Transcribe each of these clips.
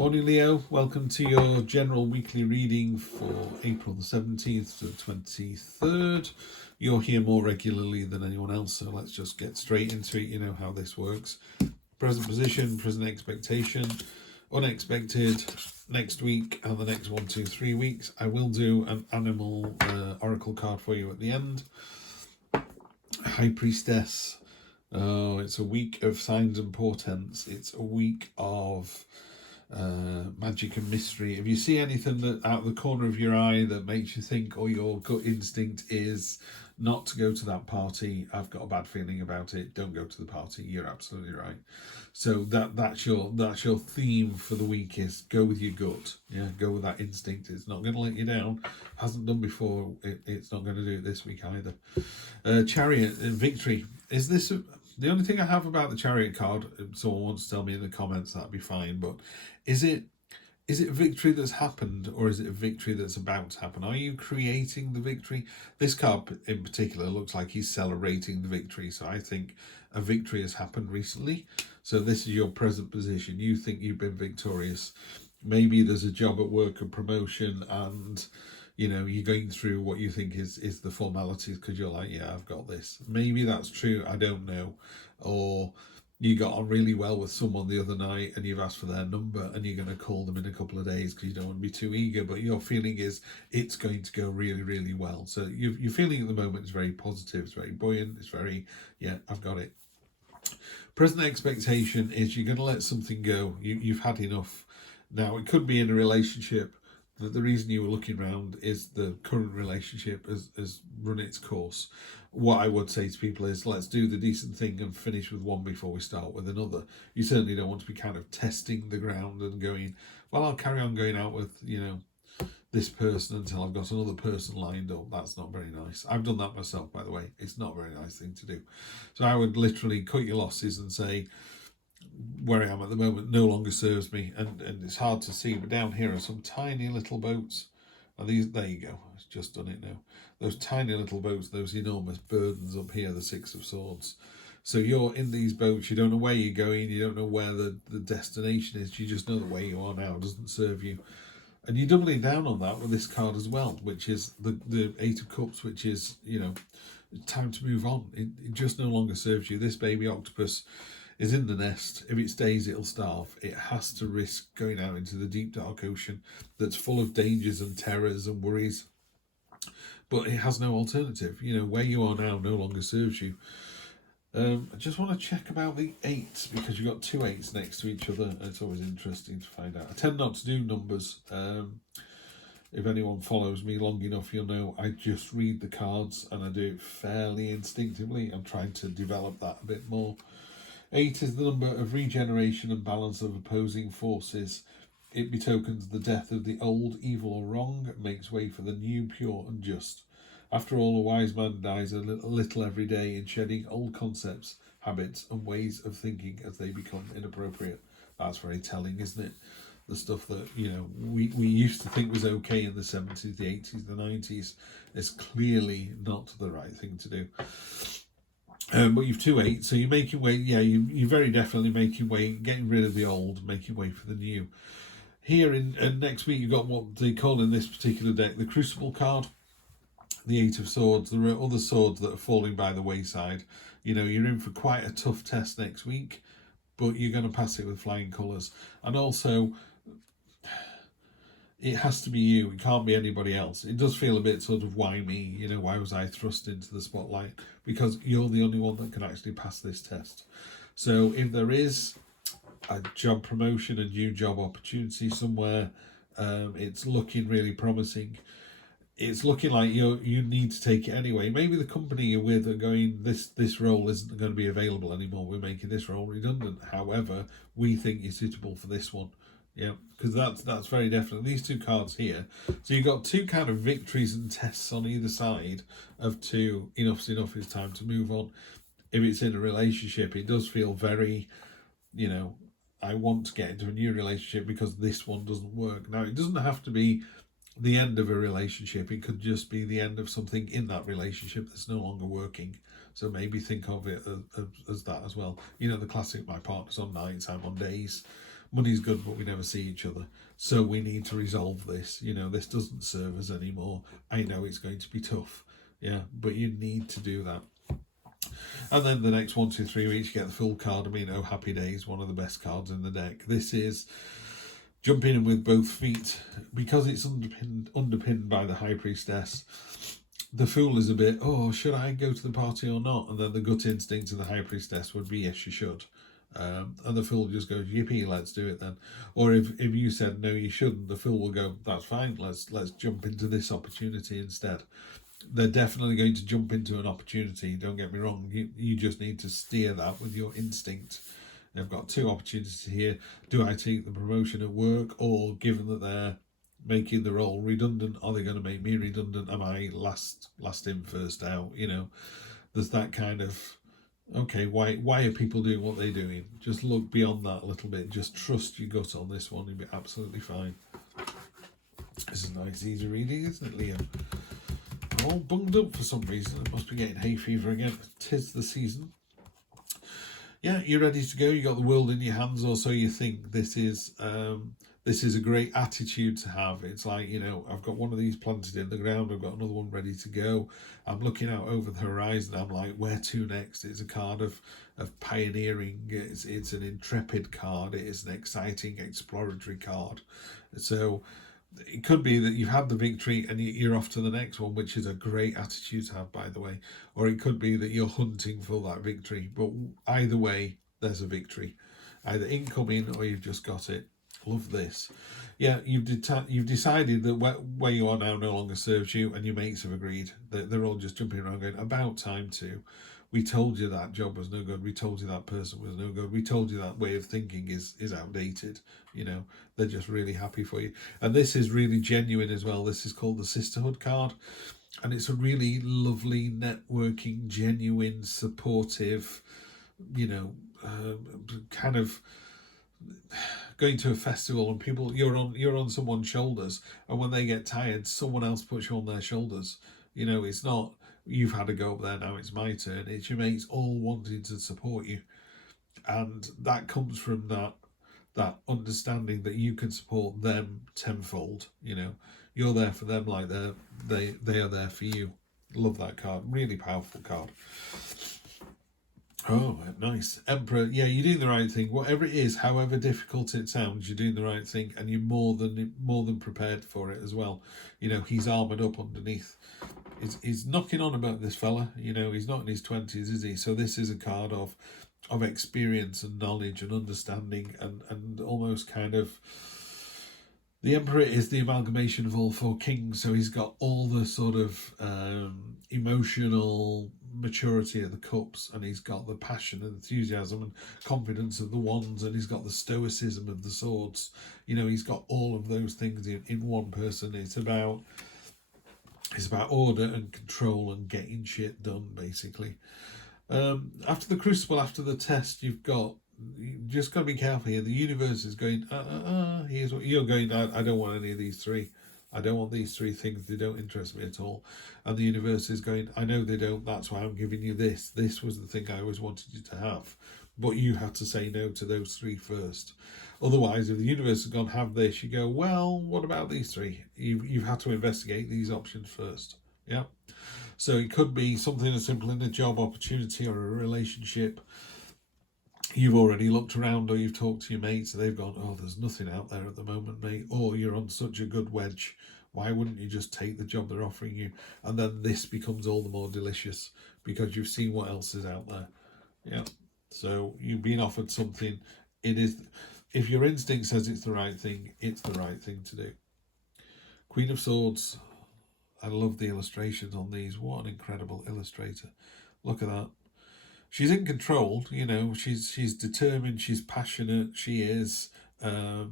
Morning, Leo. Welcome to your general weekly reading for April the 17th to the 23rd. You're here more regularly than anyone else, so let's just get straight into it. You know how this works. Present position, present expectation, unexpected, next week, and the next 1, 2, 3 weeks. I will do an animal oracle card for you at the end. High Priestess. Oh, it's a week of signs and portents. It's a week of magic and mystery. If you see anything that out of the corner of your eye that makes you think, or your gut instinct is not to go to that party, I've got a bad feeling about it, don't go to the party. You're absolutely right. So that's your theme for the week, is go with your gut. Yeah, go with that instinct. It's not going to let you down. Hasn't done before. It's not going to do it this week either. Chariot, victory. Is this the only thing I have about the Chariot card? If someone wants to tell me in the comments, that'd be fine. But is it a victory that's happened, or is it a victory that's about to happen? Are you creating the victory? This card in particular looks like he's celebrating the victory. So I think a victory has happened recently. So this is your present position. You think you've been victorious. Maybe there's a job at work, a promotion, and you're going through what you think is the formalities because you're like, yeah, I've got this. Maybe that's true, I don't know. Or you got on really well with someone the other night and you've asked for their number and you're going to call them in a couple of days because you don't want to be too eager, but your feeling is it's going to go really, really well. So your feeling at the moment is very positive, it's very buoyant, it's very, yeah, I've got it. Present expectation is you're going to let something go. You've had enough. Now, it could be in a relationship that the reason you were looking around is the current relationship has run its course. What I would say to people is, let's do the decent thing and finish with one before we start with another. You certainly don't want to be kind of testing the ground and going, well, I'll carry on going out with, this person until I've got another person lined up. That's not very nice. I've done that myself, by the way. It's not a very nice thing to do. So I would literally cut your losses and say, where I am at the moment no longer serves me, and it's hard to see, but down here are some tiny little boats. Are these? There you go. It's just done it now. Those tiny little boats, those enormous burdens up here, the Six of Swords. So you're in these boats, you don't know where you're going, you don't know where the destination is, you just know the way you are now doesn't serve you. And you're doubling down on that with this card as well, which is the Eight of Cups, which is, time to move on. It just no longer serves you. This baby octopus is in the nest. If it stays, it'll starve. It has to risk going out into the deep, dark ocean that's full of dangers and terrors and worries. But it has no alternative. Where you are now no longer serves you. I just want to check about the 8s, because you've got 2 8s next to each other. It's always interesting to find out. I tend not to do numbers. If anyone follows me long enough, you'll know I just read the cards and I do it fairly instinctively. I'm trying to develop that a bit more. 8 is the number of regeneration and balance of opposing forces. It betokens the death of the old, evil or wrong, makes way for the new, pure and just. After all, a wise man dies a little every day in shedding old concepts, habits and ways of thinking as they become inappropriate. That's very telling, isn't it? The stuff that, we used to think was okay in the 70s, the 80s, the 90s is clearly not the right thing to do. But you've 2 8, so you're making way. Yeah, you're very definitely making way, getting rid of the old, making way for the new. Here in next week, you've got what they call in this particular deck the Crucible card, the 8 of Swords. There are other swords that are falling by the wayside. You're in for quite a tough test next week, but you're going to pass it with flying colours. And also, it has to be you. It can't be anybody else. It does feel a bit sort of, why me? Why was I thrust into the spotlight? Because you're the only one that can actually pass this test. So if there is a job promotion, a new job opportunity somewhere, it's looking really promising. It's looking like you need to take it anyway. Maybe the company you're with are going, this role isn't going to be available anymore. We're making this role redundant. However, we think you're suitable for this one. Yeah, because that's very definite. These 2 cards here. So you've got 2 kind of victories and tests on either side of 2. Enough's enough, it's time to move on. If it's in a relationship, it does feel very, I want to get into a new relationship because this one doesn't work. Now, it doesn't have to be the end of a relationship. It could just be the end of something in that relationship that's no longer working. So maybe think of it as that as well. The classic, my partner's on nights, I'm on days. money's good, but we never see each other. So we need to resolve this. This doesn't serve us anymore. I know it's going to be tough. Yeah, but you need to do that. And then the next 1, 2, 3 weeks, you get the full card. I mean, oh, happy days, one of the best cards in the deck. This is jumping in with both feet. Because it's underpinned by the High Priestess, the Fool is a bit, oh, should I go to the party or not? And then the gut instinct of the High Priestess would be, yes, you should. And the Fool just goes, yippee, let's do it then. Or if you said, no, you shouldn't, the Fool will go, that's fine, let's jump into this opportunity instead. They're definitely going to jump into an opportunity, don't get me wrong. You just need to steer that with your instinct. They've got 2 opportunities here. Do I take the promotion at work, or given that they're making the role redundant, are they going to make me redundant? Am I last in, first out? There's that kind of, okay, why are people doing what they're doing? Just look beyond that a little bit. Just trust your gut on this one. You'll be absolutely fine. This is nice, easy reading, isn't it, Liam? I'm all bunged up for some reason. I must be getting hay fever again. 'Tis the season. Yeah, you're ready to go. You got the world in your hands, or so you think. This is a great attitude to have. It's like, I've got one of these planted in the ground. I've got another one ready to go. I'm looking out over the horizon. I'm like, where to next? It's a card of pioneering. It's an intrepid card. It is an exciting, exploratory card. So it could be that you've had the victory and you're off to the next one, which is a great attitude to have, by the way. Or it could be that you're hunting for that victory. But either way, there's a victory. Either incoming or you've just got it. Love this. Yeah, you've decided that where you are now no longer serves you, and your mates have agreed. They're all just jumping around going, about time to. We told you that job was no good. We told you that person was no good. We told you that way of thinking is outdated. They're just really happy for you. And this is really genuine as well. This is called the Sisterhood card. And it's a really lovely, networking, genuine, supportive, kind of going to a festival and people, you're on someone's shoulders, and when they get tired, someone else puts you on their shoulders. It's not, you've had to go up there, now it's my turn. It's your mates all wanting to support you, and that comes from that understanding that you can support them tenfold. You're there for them like they are there for you. Love that card. Really powerful card. Oh, nice. Emperor, yeah, you're doing the right thing. Whatever it is, however difficult it sounds, you're doing the right thing, and you're more than prepared for it as well. He's armoured up underneath. He's knocking on about this fella. He's not in his 20s, is he? So this is a card of experience and knowledge and understanding and almost kind of... The Emperor is the amalgamation of all 4 kings, so he's got all the sort of emotional maturity of the cups, and he's got the passion and enthusiasm and confidence of the wands, and he's got the stoicism of the swords. He's got all of those things in one person. It's about order and control and getting shit done, basically. After the crucible, after the test, you just got to be careful here. The universe is going, here's what you're going, I don't want any of these 3. I don't want these 3 things. They don't interest me at all. And the universe is going, I know they don't. That's why I'm giving you this. This was the thing I always wanted you to have. But you have to say no to those 3 first. Otherwise, if the universe has gone, have this, you go, well, what about these 3? You've had to investigate these options first. Yeah. So it could be something as simple in a job opportunity or a relationship. You've already looked around, or you've talked to your mates and they've gone, oh, there's nothing out there at the moment, mate. Or you're on such a good wedge. Why wouldn't you just take the job they're offering you? And then this becomes all the more delicious because you've seen what else is out there. Yeah. So you've been offered something. It is, if your instinct says it's the right thing, it's the right thing to do. Queen of Swords. I love the illustrations on these. What an incredible illustrator. Look at that. She's in control, she's determined, she's passionate, she is. The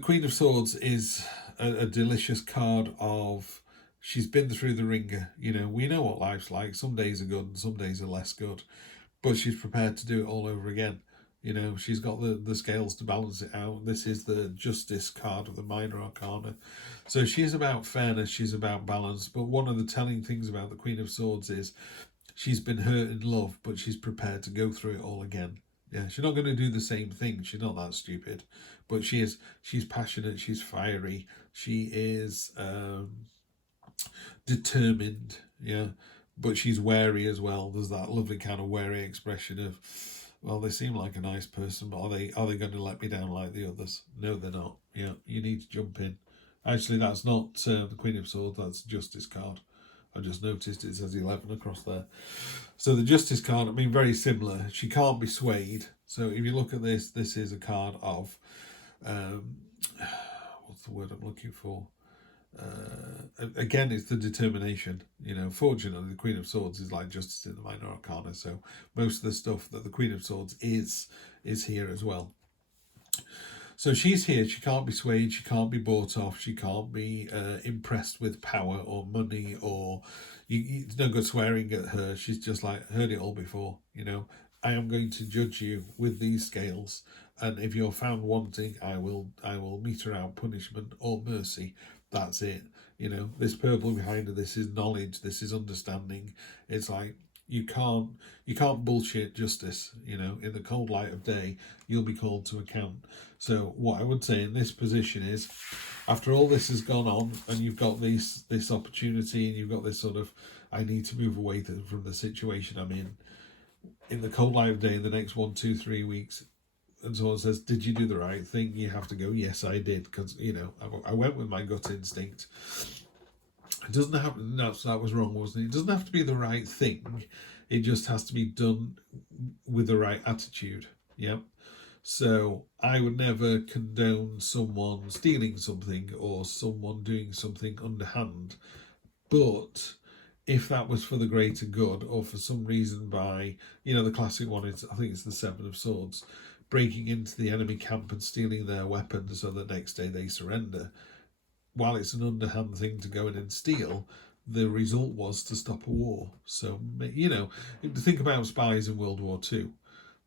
Queen of Swords is a delicious card of, she's been through the ringer. We know what life's like. Some days are good and some days are less good. But she's prepared to do it all over again. She's got the scales to balance it out. This is the Justice card of the Minor Arcana. So she is about fairness, she's about balance. But one of the telling things about the Queen of Swords is she's been hurt in love, but she's prepared to go through it all again. Yeah, she's not going to do the same thing. She's not that stupid, but she is. She's passionate. She's fiery. She is determined. Yeah, but she's wary as well. There's that lovely kind of wary expression of, well, they seem like a nice person, but are they going to let me down like the others? No, they're not. Yeah, you need to jump in. Actually, that's not the Queen of Swords. That's Justice card. I just noticed it says 11 across there. So the Justice card, I mean, very similar. She can't be swayed. So if you look at this, this is a card of, um, what's the word I'm looking for? Again, it's the determination. Fortunately, the Queen of Swords is like Justice in the Minor Arcana. So most of the stuff that the Queen of Swords is here as well. So she's here. She can't be swayed. She can't be bought off. She can't be impressed with power or money or it's no good swearing at her. She's just like, heard it all before. I am going to judge you with these scales, and if you're found wanting, I will meter out punishment or mercy. That's it. This purple behind her. This is knowledge. This is understanding. It's like, you can't bullshit justice. In the cold light of day, you'll be called to account. So what I would say in this position is, after all this has gone on, and you've got this opportunity, and you've got this sort of, I need to move away from the situation I'm in the cold light of day in the next 1, 2, 3 weeks, and someone says, did you do the right thing? You have to go, yes, I did, because, I went with my gut instinct. It doesn't have, no, so that was wrong, wasn't it? It doesn't have to be the right thing. It just has to be done with the right attitude. Yep. So I would never condone someone stealing something or someone doing something underhand. But if that was for the greater good, or for some reason by, the classic one is, I think it's the Seven of Swords, breaking into the enemy camp and stealing their weapons so that next day they surrender. While it's an underhand thing to go in and steal, the result was to stop a war. So, think about spies in World War II.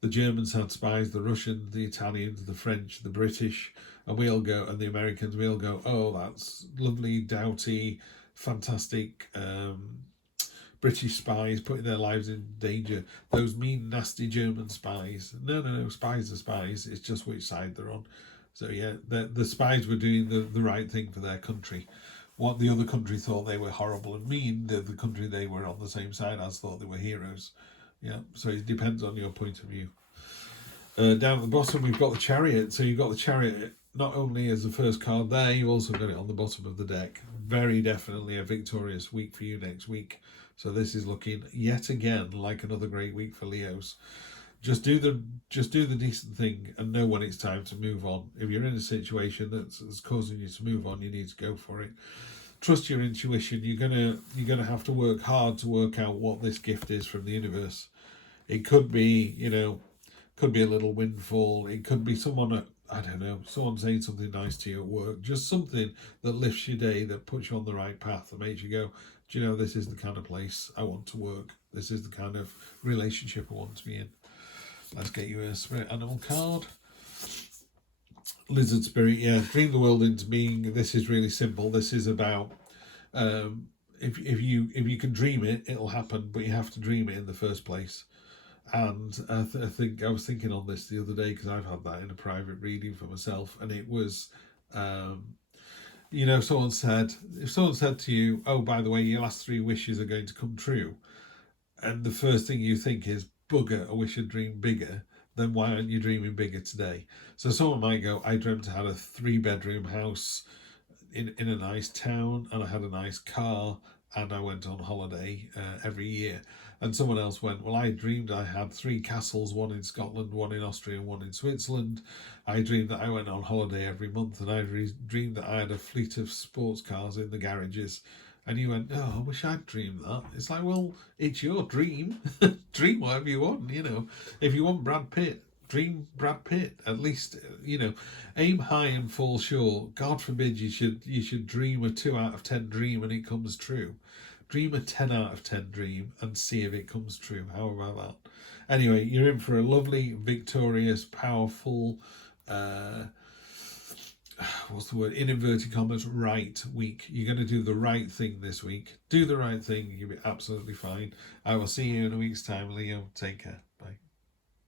The Germans had spies, the Russians, the Italians, the French, the British, and we all go, and the Americans, we all go, oh, that's lovely, doughty, fantastic British spies putting their lives in danger. Those mean, nasty German spies. No, spies are spies. It's just which side they're on. So yeah, the spies were doing the right thing for their country. What the other country thought they were horrible and mean, the country they were on the same side as thought they were heroes. Yeah, so it depends on your point of view. Down at the bottom, we've got the Chariot. So you've got the Chariot not only as the first card there, you've also got it on the bottom of the deck. Very definitely a victorious week for you next week. So this is looking yet again like another great week for Leos. Just do the decent thing and know when it's time to move on. If you're in a situation that's causing you to move on, you need to go for it. Trust your intuition. You're gonna have to work hard to work out what this gift is from the universe. It could be, could be a little windfall. It could be someone, I don't know, someone saying something nice to you at work. Just something that lifts your day, that puts you on the right path, that makes you go, do you know, this is the kind of place I want to work. This is the kind of relationship I want to be in. Let's get you a spirit animal card. Lizard spirit, yeah. Dream the world into being. This is really simple. This is about if you can dream it, it'll happen, but you have to dream it in the first place. And I think I was thinking on this the other day, because I've had that in a private reading for myself, and it was, if someone said to you, oh, by the way, your last 3 wishes are going to come true, and the first thing you think is, bugger, I wish I'd dreamed bigger, then why aren't you dreaming bigger today? So someone might go, I dreamt I had a 3-bedroom house in a nice town, and I had a nice car, and I went on holiday every year. And someone else went, well, I dreamed I had 3 castles, one in Scotland, one in Austria, and one in Switzerland. I dreamed that I went on holiday every month, and I dreamed that I had a fleet of sports cars in the garages. And you went, oh, I wish I'd dreamed that. It's like, well, it's your dream. Dream whatever you want, If you want Brad Pitt, dream Brad Pitt. At least, aim high and fall short. God forbid you should dream a 2 out of 10 dream and it comes true. Dream a 10 out of 10 dream and see if it comes true. How about that? Anyway, you're in for a lovely, victorious, powerful, what's the word, in inverted commas, right week. You're going to do the right thing this week. Do the right thing. You'll be absolutely fine. I will see you in a week's time, Leo. Take care. Bye.